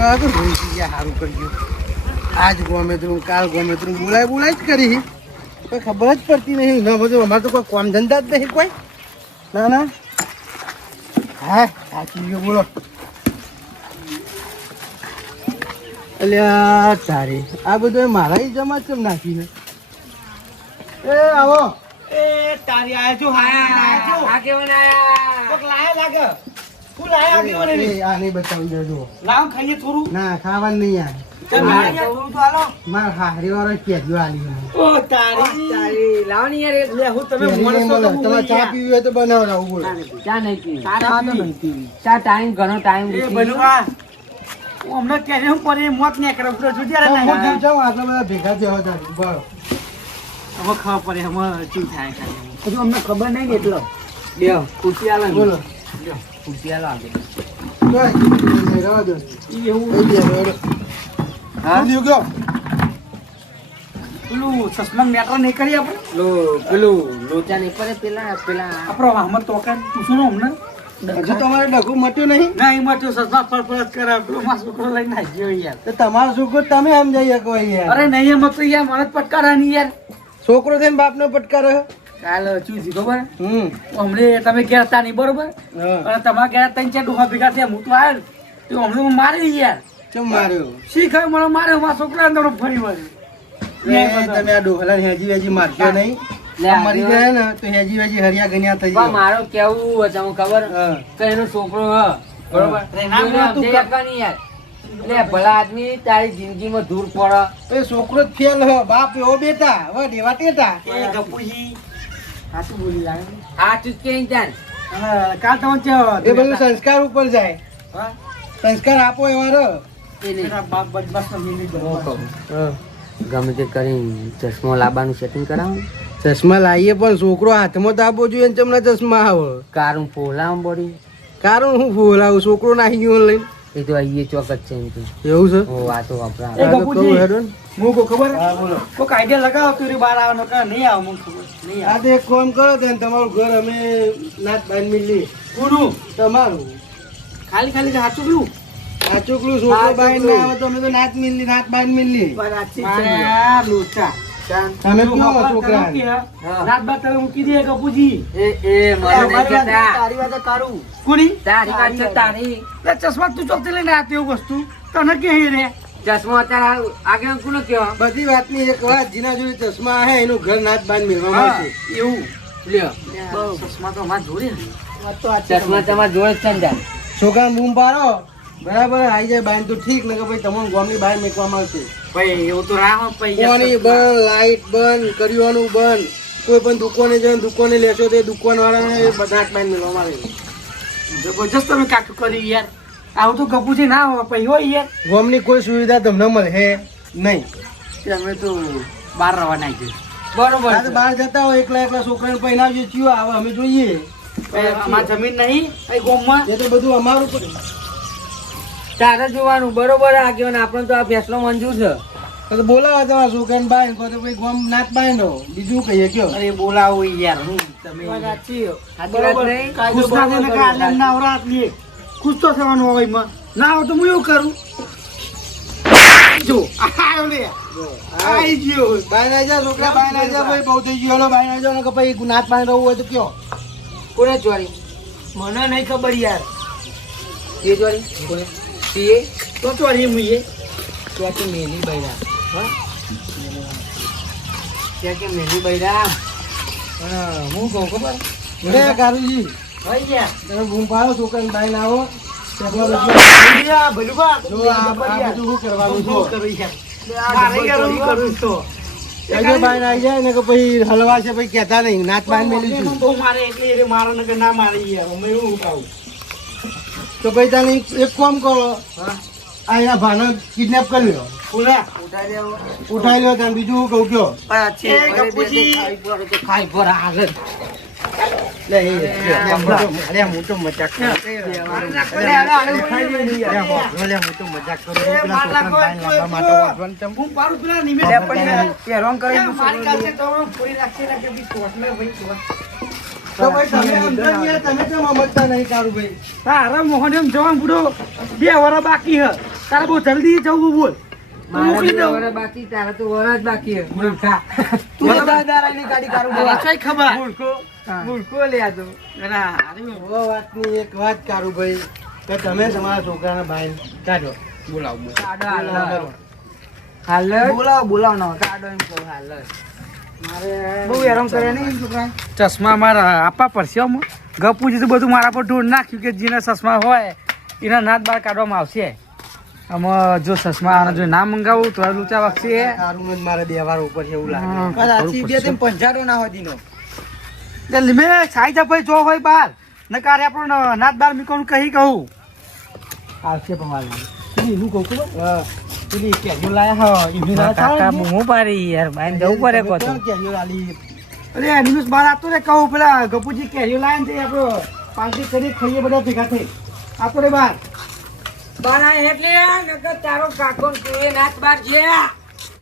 એવા તો રોઈ ગયા સારું કરજો આજ ગમે તું કાલ ગમે તું બોલાય જ કરી કોઈ ખબર જ પડતી નહીં ન બધું અમારે તો કોઈ કામ ધંધા જ નહીં કોઈ ના હા સાચી ગયો બોલો અલ્યા તારી આ બધું મારા જમા કેમ નાખીને એ આવો એ તારી આયા છું આ કેવન આયા કોક લાયા લાગે ફૂલ આયા કેવન રે આ નહીં બતાવું જો લાવ ખાઈએ થોડું ના ખાવાનું નહીં યાર ચાલ માર થોડું તો હાલો માર હારી વાળો કેજો આલી ઓ તારી લાવ ની યાર લે હું તમે મોણસો તો તમે ચા પીવી હોય તો બનાવરાવ બોલો ચા નહીં પીવી ચા તો નહીં પીવી ચા ટાઈમ ઘણો ટાઈમ એ બનુવા હું હમણાં કહે હું પર મોત ને કરે પૂરો જુજ્યા રે હું જીવ જાઉં આટલા બધા ભેગા થયા હતા બરો હવે ખબર પડે હમણાં શું થાય ખાલી હજુ અમને ખબર નહીં ને એટલો બે ખુરશી આલે બોલો ખુરશી આલે આગળ કઈ રહેવા દો એવું હા લીધું ગયો પેલું સસમન મેટર નહીં કરી આપણે પેલું લોચા નહીં પડે પેલા આપણો હમણાં તોકાન પૂછું હમણાં હજુ તમારે ડખું મટ્યું નહીં ના એમાં તો સસમા ફરફરત કરે પેલો માં છોકરો લઈને નાખ્યો યાર તો તમારો છોકરો તમે સમજાઈ શકો યાર અરે નહીં એમાં તો યાર મને પટકારાની યાર છોકરો થઈને બાપનો પટકારો કાલ ચૂસી ખબર હમ હમણે તમે ઘેર હતા નહીં બરોબર હા અને તમારા ઘેર ત્રણ ચાર ડોહા ભેગા થયા હું તો આવ્યો તો હમણાં મારી યાર ચમ માર્યો શીખ મને માર્યો મારા છોકરા અંદર ફરી વળ્યો તમે આ ડોહલા હેજી વેજી મારશો નહીં મરી ગયા ને તો હેજી વેજી હરિયા ગણ્યા થઈ પણ મારો કેવું હતું ખબર હા. કે એનો છોકરો હ બરોબર નામ એને તું સમજાઈ શકવાની યાર એટલે ભલા આદમી તારી જિંદગીમાં દૂર પડે એ છોકરો જ ફેલ હ બાપ એવો બેટા હવે દેવા ટેટા એ ગપુજી હાથું બોલી લાગે આ ચૂસકે જાન કાલ તમે એ બધું સંસ્કાર ઉપર જાય સંસ્કાર આપો એવા રહો એના બાપ બદમાશ નો મિલી ગયો ગમે તે કરી ચશ્મો લાવવાનું સેટિંગ કરાવું ચશ્મા લાવીએ પણ છોકરો હાથમાં તો આપવો જોઈએ ને ચમના ચશ્મા આવે કારું પોલામ બોડી કારણ હું બોલાવું છોકરો નાખી ગયો લઈને એ તો અહીં ચોક્કસ છે એમ તો એવું છે ઓ આ તો વપરા એ ગપુજી. કહું હેડો ને. હું કો ખબર હા બોલો કોક આઈડિયા લગાવો તું બહાર આવવાનો કે નહીં આવ મને ખબર નહીં આ તો એક કામ કરો તો તમારું ઘર અમે નાત બાંધ મિલી કોનું તમારું ખાલી ખાલી હાચું પેલું આ ચોકલું છોકરો બાંધ ના આવે તો અમે તો નાત મિલી નાત બાંધ મિલી મારા લોચા તમે કયો છોકરા રાત બાદ તમે મૂકી દે ગપુજી એ મને નહીં કહેતા. તારી વાત કારું કોની તારી વાત છે તારી એ ચશ્મા તું ચોકથી લઈને આતી એવું વસ્તુ તને કે રે ચશ્મો અત્યારે આગળ કોનો કયો બધી વાતની એક વાત જીના જોડે ચશ્મા હે એનું ઘર નાત બાંધ મિલવામાં આવશે એવું લ્યો ચશ્મા તો અમારે જોડે ચશ્મા તમારે જોડે જ છે ને તાર. છોકરાને બૂમ પાડો બરાબર આવી જાય બાંધ તો ઠીક ને કે ભાઈ તમને ગામની બહાર મેકવામાં આવશે ભાઈ એવું તો રાહ પાણી બંધ લાઈટ બંધ કરિયાનું બંધ કોઈ પણ દુકાને જાય દુકાને લેશો તો દુકાન વાળાને બધા જ બાંધ મિલવામાં આવે જબરજસ્ત તમે કાકું કર્યું યાર આવું તો ગપુજી ના હોય પછી હોય યાર ગામની કોઈ સુવિધા તમને મળે હે નહીં અમે તો બહાર રવા નાખી બરોબર આ તો બહાર જતા હોય એકલા છોકરાને પહેરાવજો ચિયો આવે અમે જોઈએ અમારી જમીન નહીં અહીં ગોમમાં એ તો બધું અમારું પણ તારે જોવાનું બરોબર આગળ આપણને તો આ ફેસલો મંજૂર છે એ તો બોલાવા તમારા છોકરાને બાંધ કહો તો ભાઈ ગામ નાત બાંધો બીજું કહીએ કયો અરે બોલાવો યાર હું તમે બરોબર ખુશ ના થઈને કાલે ના આવરાત લે ખુશ તો થવાનું હોય એમાં ના હોય તો હું એવું કરું જો આયો લે આઈ ગયો બાય ના જા છોકરા બાય ના જા ભાઈ બહુ થઈ ગયો હલો બાય ના જા ને કે ભાઈ નાત બાંધ રહું હોય તો કયો કોને ચોરી મને નહીં ખબર યાર એ ચોરી કોને પીએ તો ચોરી મુઈએ ત્યાં કે મેલી બૈરા હા ત્યાં કે મેલી બૈરા હું કહું ખબર રે કારુજી હોય યાર તમે બૂમ પાડો છોકરાને બાય ના આવો ભલુબા જો આ બધું શું કરવાનું છો મારે યાર હું કરું તો જો બાય ના આવી જાય ને કે પછી હલવા છે પછી કહેતા નહીં નાત બાંધ મેલી છું બહુ મારે એટલે એ મારે નકર ના મારી યાર અમે એવું કહું તો પછી તને એક કામ કરો આ એના ભાનો કિડનેપ કરી લો પુરા ઉઠાઈ લો તને બીજું કહું કયો એ ગપુજી ખાઈ પર આગળ લે એ મોટો મજાક કરો મોટો મજાક કરો પેલા છોકરાને બાય લાવવા માટે વાંચવાનું તેમ હું પાડું પેલા નિમે હેરાન કરે મારી કાલથી તો પૂરી રાખી ના કે બી કોટને ભાઈ તો ભાઈ તમે સમજો યાર તમે કેમ સમજતા નહીં કારું ભાઈ તારા મોહન એમ જવાન બુડો 2 વર્ષ બાકી હ તારે બહુ જલ્દી જવું બોલ મારા મોકલી બે દઉં. વરસ બાકી તારા તો વરસ બાકી છે. મૂર્ખા. તું તો દાદાની ગાડી કાઢું બોલા છે ખબર મૂર્ખો લે આ તો. ઓ વાતની એક વાત કારું ભાઈ કે તમે તમારા છોકરાના ભાઈ કાઢો બોલાવો કાઢો હાલ. હાલ બોલાવો ના કાઢો એમ કહું હાલ. બહુ હેરાન કરે નહીં છોકરા ચશ્મા મારા આપવા પડશે આમાં ગપુજી તો બધું મારા પર ઢોળ નાખ્યું કે જેના ચશ્મા હોય એના નાત બાર કાઢવામાં આવશે આમાં જો ચશ્મા જો ના મંગાવું તો લૂંચા વાગશે કારું જ મારે બે વાર ઉપર છે એવું હા, લાગે કદાચી બે તેમ પંચાડો ના હોય દીનો. મેં સાઈ જા ભાઈ જો હોય બાર ન કારે આપણો નાત બાર મીકોનું કહી કહું આવશે પણ હું કહું ખબર પેલી કેજ્યુઅલ લાયા હા એમની કાકા બૂમો પાડી યાર બાઈને જવું પડે કો તો. અરે નિમેશ બાર આપતો ને કહું પેલા ગપુજી કેરીઓ લાયા ને તે આપણો પાર્ટી કરી ખાઈએ બધા ભેગા થઈ આપો રે બાર બાના એટલે નકર તારો કાકો ને તું એ નાચ બાર છે.